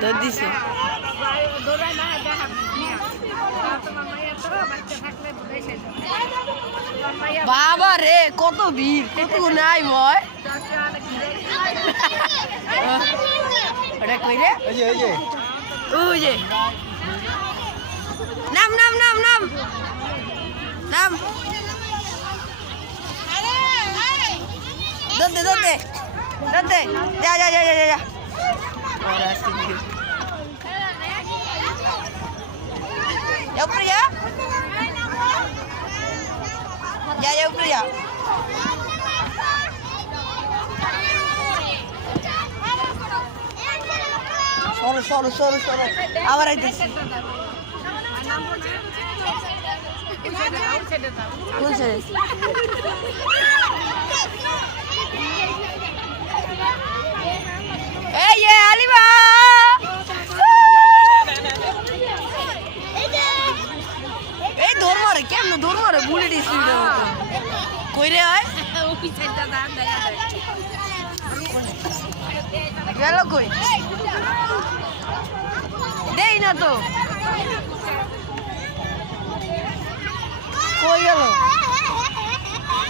দৌড় দিছে বাবা রে কত ভিড় কত নাই ভয় ওটা কই রে এই যে ওই যে নাম নাম নাম নাম নাম দৌড় দে দৌড় দে দৌড় দে যা যা যা যা যা ऊपर जा जा जा ऊपर जा সরো সরো সরো সরো আবার আইতেছি কোন সাইড এই যে আলিবা এই দৌড় মারে কেমন দৌড় মারে বুলেট স্পিডের মতো কই রে হয় গেল কই দেই না তো কই গেল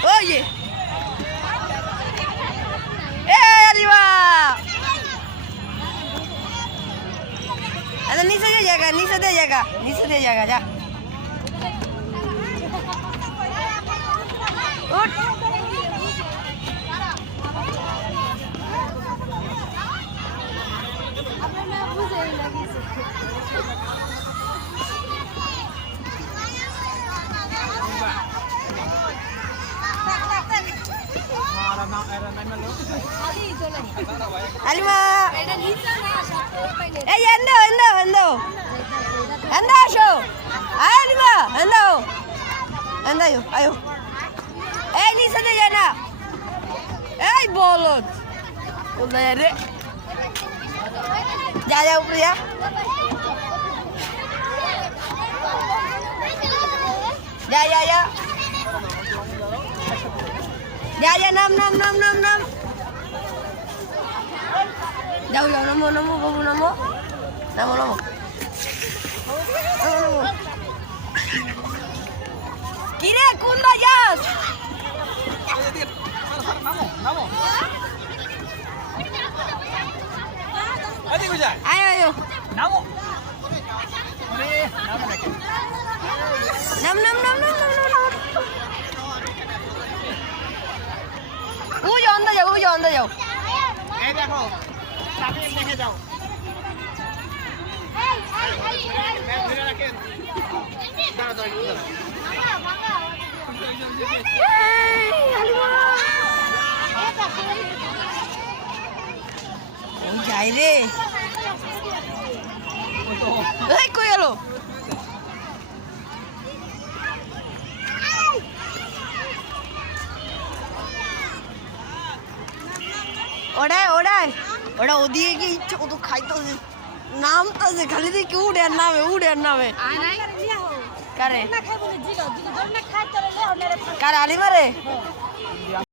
ওই যে এ আলিবা আরে নিচে দে জায়গা নিচে দে জায়গা নিচে দে জায়গা যা উঠ Alima এই এন্ডো এন্ডো এন্ডো এন্ডো আসো আলিমা এন্ডো এন্ডো আয়ো আয়ো এই নিচে দে যা না এই বলদ কোথায় রে যা যা উপরে যা যা যা যা যা যা নাম নাম নাম নাম নাম যাও যাও নমো নমো বাবু নমো নমো নমো নমো কি রে কোন বাজাস নামো নামো এদিকে যা আয় আয় নামো আরে নামো নাকি নাম নাম নাম নাম নাম ওই অন্দা যাও ওই অন্দা যাও এই দেখো চাবি দেখে যাও ধরে রাখেন দাঁড়া দাঁড়া ওই যাই রে এই কই গেল ওড়ায় ওড়ায় ওটা ওদিকে কি ইচ্ছে কত খাইতেছে নামতেছে খালি দেখি উড়ে আর নামে কারে কারে আলিমারে